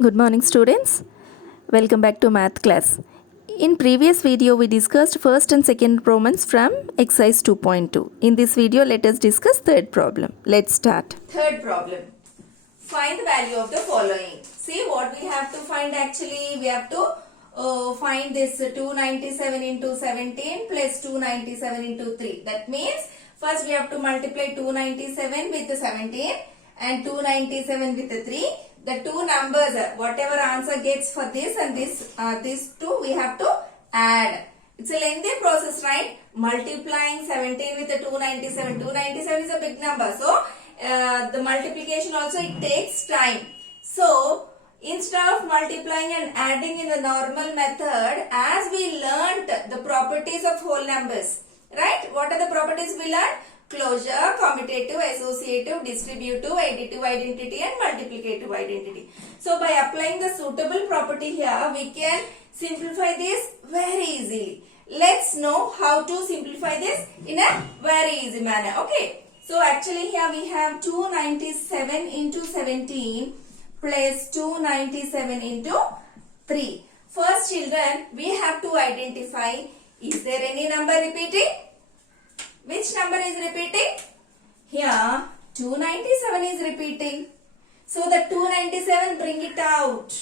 Good morning students. Welcome back to math class. In previous video we discussed first and second problems from exercise 2.2. In this video let us discuss third problem. Let's start. Third problem. Find the value of the following. See what we have to find actually. We have to find this 297 into 17 plus 297 into 3. That means first we have to multiply 297 with the 17 and 297 with the 3. The two numbers, whatever answer gets for this and this, these two we have to add. It's a lengthy process, right? Multiplying 17 with the 297. 297 is a big number. So, the multiplication also it takes time. So, instead of multiplying and adding in the normal method, as we learnt the properties of whole numbers, right? What are the properties we learned? Closure, commutative, associative, distributive, additive identity and multiplicative identity. So, by applying the suitable property here, we can simplify this very easily. Let's know how to simplify this in a very easy manner. Okay. So, actually here we have 297 into 17 plus 297 into 3. First children, we have to identify, is there any number repeating? Which number is repeating? Here 297 is repeating. So the 297 bring it out.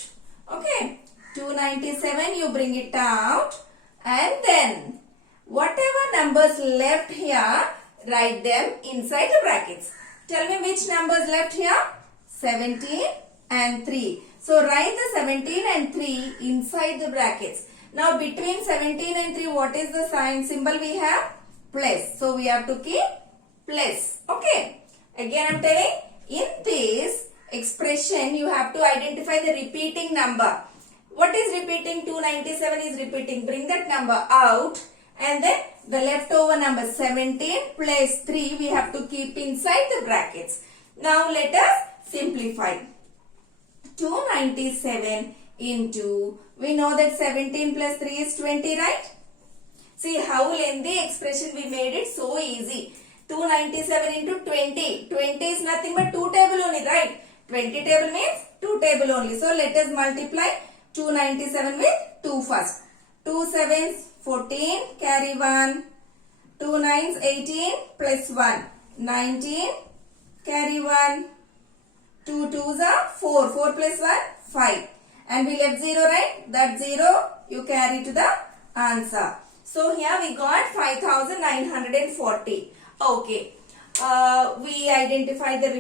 Okay. 297 you bring it out and then whatever numbers left here, write them inside the brackets. Tell me which numbers left here? 17 and 3. So write the 17 and 3 inside the brackets. Now between 17 and 3 what is the sign symbol we have? Plus. So we have to keep plus. Okay. Again I am telling, in this expression you have to identify the repeating number. What is repeating? 297 is repeating. Bring that number out and then the leftover number 17 plus 3 we have to keep inside the brackets. Now let us simplify. 297 into, we know that 17 plus 3 is 20, right? See how lengthy expression we made it so easy. 297 into 20. 20 is nothing but 2 table only, right? 20 table means 2 table only. So let us multiply 297 with 2 first. 2 sevens 14, carry 1. 2 nines 18 plus 1. 19, carry 1. 2 twos are 4. 4 plus 1, 5. And we left 0, right? That 0 you carry to the answer. So here we got 5940. Okay. We identified the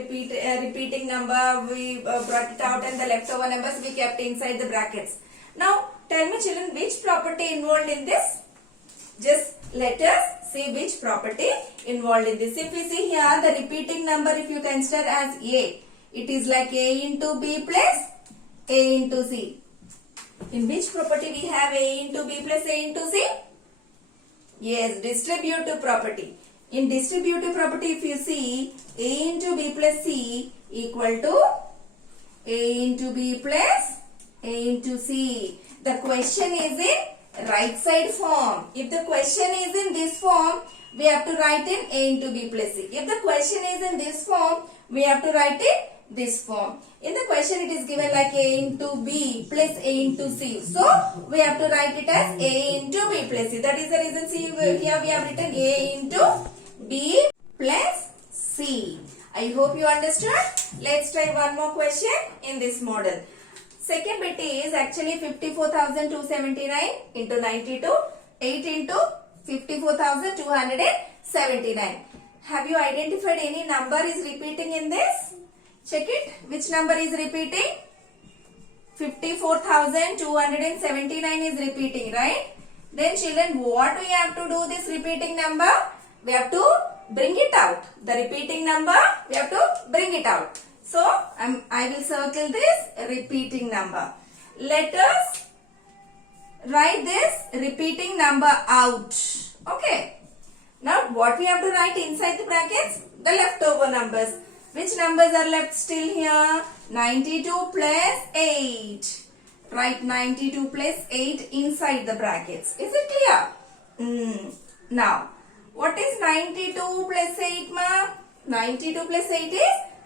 repeating number. We brought it out and the leftover numbers we kept inside the brackets. Now tell me children, which property involved in this? Just let us see which property involved in this. If we see here the repeating number, if you consider as A, it is like A into B plus A into C. In which property we have A into B plus A into C? Yes, distributive property. In distributive property, if you see A into B plus C equal to A into B plus A into C. The question is in right side form. If the question is in this form, we have to write in A into B plus C. If the question is in this form, we have to write it this form. In the question it is given like A into B plus A into C. So we have to write it as A into B plus C. That is the reason see here we have written A into B plus C. I hope you understood. Let's try one more question in this model. Second bit is actually 54,279 into 92. 8 into 54,279. Have you identified any number is repeating in this? Check it. Which number is repeating? 54,279 is repeating, right? Then children, what we have to do this repeating number? We have to bring it out. The repeating number, we have to bring it out. So, I will circle this repeating number. Let us write this repeating number out. Okay. Now, what we have to write inside the brackets? The leftover numbers. Which numbers are left still here? 92 plus 8. Write 92 plus 8 inside the brackets. Is it clear? Now, what is 92 plus 8 ma? 92 plus 8 is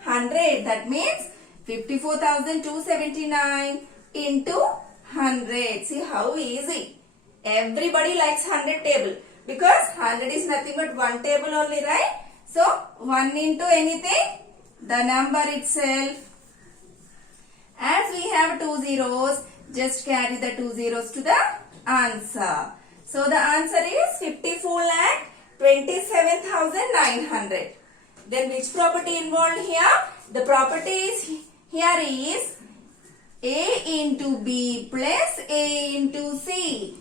100. That means 54,279 into 100. See how easy. Everybody likes 100 table because 100 is nothing but one table only, right? So 1 into anything, the number itself. As we have two zeros, just carry the two zeros to the answer. So the answer is 54,27,900. Then which property involved here? The property is here is A into B plus A into C.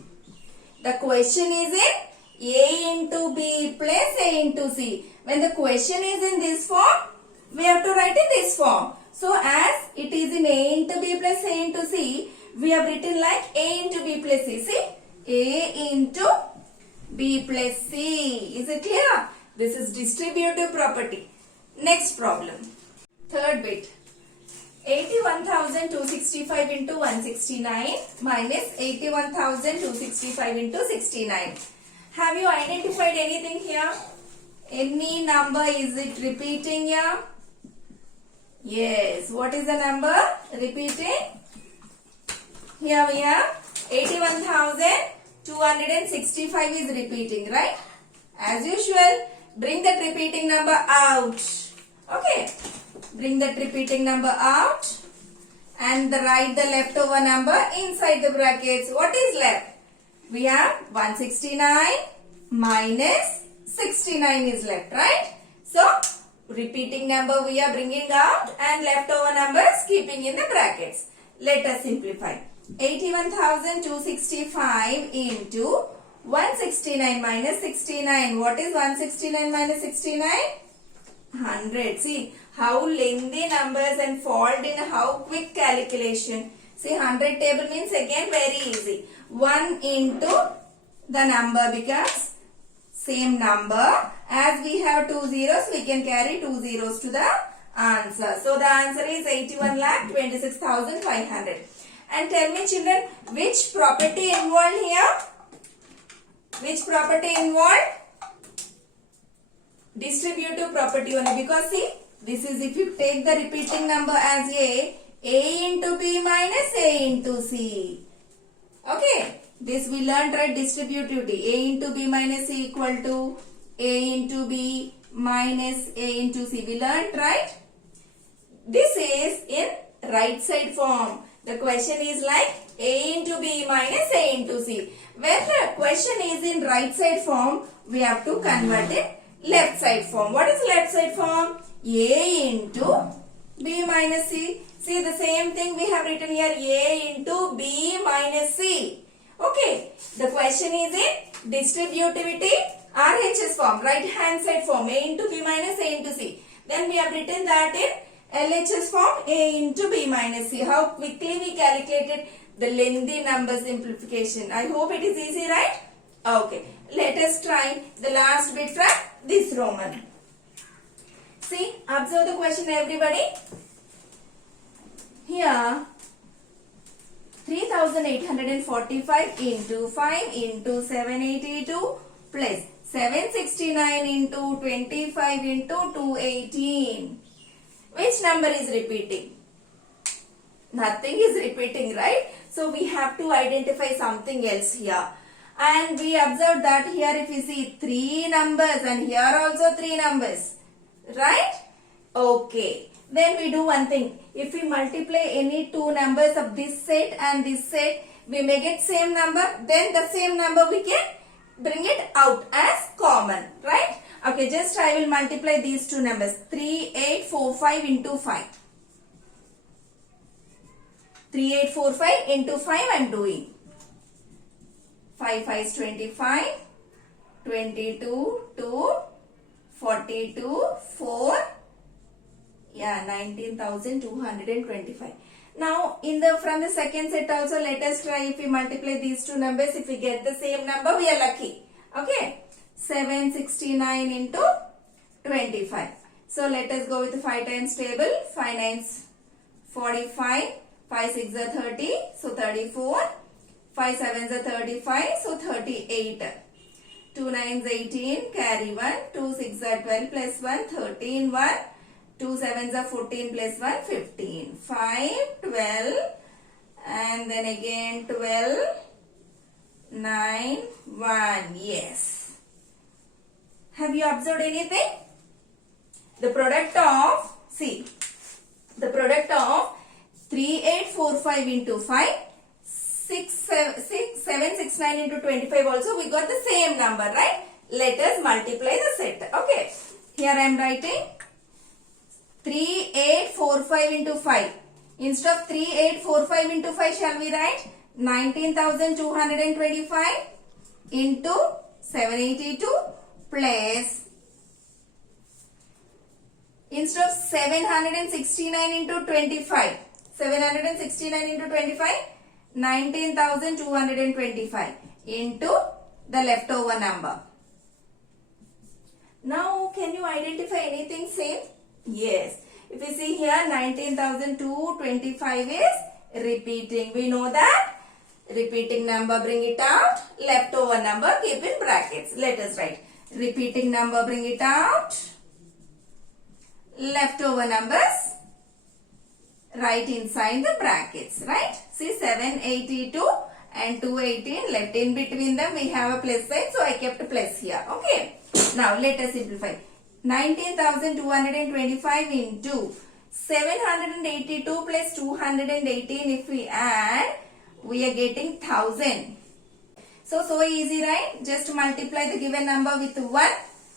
The question is in A into B plus A into C. When the question is in this form, we have to write in this form. So as it is in A into B plus A into C, we have written like A into B plus C. See? A into B plus C. Is it clear? This is distributive property. Next problem. Third bit. 81,265 into 169 minus 81,265 into 69. Have you identified anything here? Any number, is it repeating here? Yes. What is the number repeating? Here we have 81,265 is repeating, right? As usual, bring that repeating number out. Okay. Bring that repeating number out and write the leftover number inside the brackets. What is left? We have 169 minus 69 is left, right? So, repeating number we are bringing out and leftover numbers keeping in the brackets. Let us simplify. 81,265 into 169 minus 69. What is 169 minus 69? 100. See how lengthy numbers and fold in how quick calculation. See 100 table means again very easy. 1 into the number becomes same number. As we have two zeros, we can carry two zeros to the answer. So the answer is 81,26,500. And tell me children, which property involved here? Which property involved? Distributive property only, because see, this is if you take the repeating number as A into B minus A into C. Okay, this we learned, right? Distributivity. A into B minus C equal to A into B minus A into C. We learned, right? This is in right side form. The question is like A into B minus A into C. When the question is in right side form, we have to convert it left side form. What is left side form? A into B minus C. See the same thing we have written here. A into B minus C. Okay. The question is in distributivity RHS form. Right hand side form. A into B minus A into C. Then we have written that in LHS form. A into B minus C. How quickly we calculated the lengthy number simplification. I hope it is easy, right? Okay. Let us try the last bit from this Roman. See, observe the question everybody. Here, 3,845 into 5 into 782 plus 769 into 25 into 218. Which number is repeating? Nothing is repeating, right? So, we have to identify something else here. And we observed that here if we see 3 numbers and here also 3 numbers. Right? Okay. Then we do one thing. If we multiply any 2 numbers of this set and this set, we may get same number. Then the same number we can bring it out as common. Right? Okay, just I will multiply these 2 numbers. 3845 into 5. 3845 into 5 I am doing. 5 5 is 25, 22, 2, 42, 4, yeah, 19,225. Now, from the second set also, let us try if we multiply these 2 numbers. If we get the same number, we are lucky. Okay, 769 into 25. So, let us go with the 5 times table. 5 9s 45, 5 6 are 30, so 34. 5 7s are 35, so 38. 2 9s 18, carry 1. 2 6 are 12 plus 1, 13 1. 2 sevens are 14 plus 1 15. 5, 12 and then again 12, 9, 1. Yes. Have you observed anything? The product of, see, the product of 3845 into 5, 6769 into 25 also we got the same number, right? Let us multiply the set. Okay. Here I am writing 3845 into 5. Instead of 3845 into 5 shall we write 19,225 into 782 plus, instead of 769 into 25, 769 into 25, 19,225 into the leftover number. Now, can you identify anything same? Yes. If you see here, 19,225 is repeating. We know that. Repeating number, bring it out. Leftover number, keep in brackets. Let us write. Repeating number, bring it out. Leftover numbers, write inside the brackets, right? See, 782 and 218 left. In between them, we have a plus sign, so I kept a plus here. Okay. Now, let us simplify. 19,225 into 782 plus 218, if we add, we are getting 1000. So easy, right? Just multiply the given number with 1.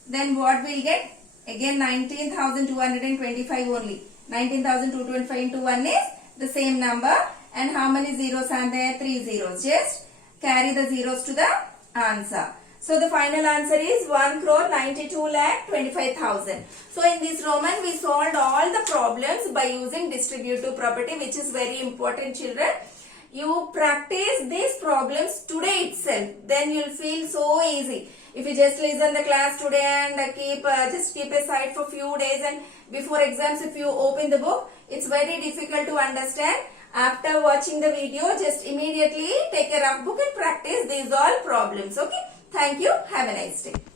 Then what we'll get? Again 19,225 only. 19,225 into 1 is the same number. And how many zeros are there? 3 zeros. Just carry the zeros to the answer. So the final answer is 1,92,25,000. So in this Roman, we solved all the problems by using distributive property, which is very important, children. You practice these problems today itself, then you'll feel so easy. If you just listen the class today and just keep aside for few days, and before exams if you open the book, it's very difficult to understand. After watching the video, just immediately take a rough book and practice these all problems. Okay. Thank you. Have a nice day.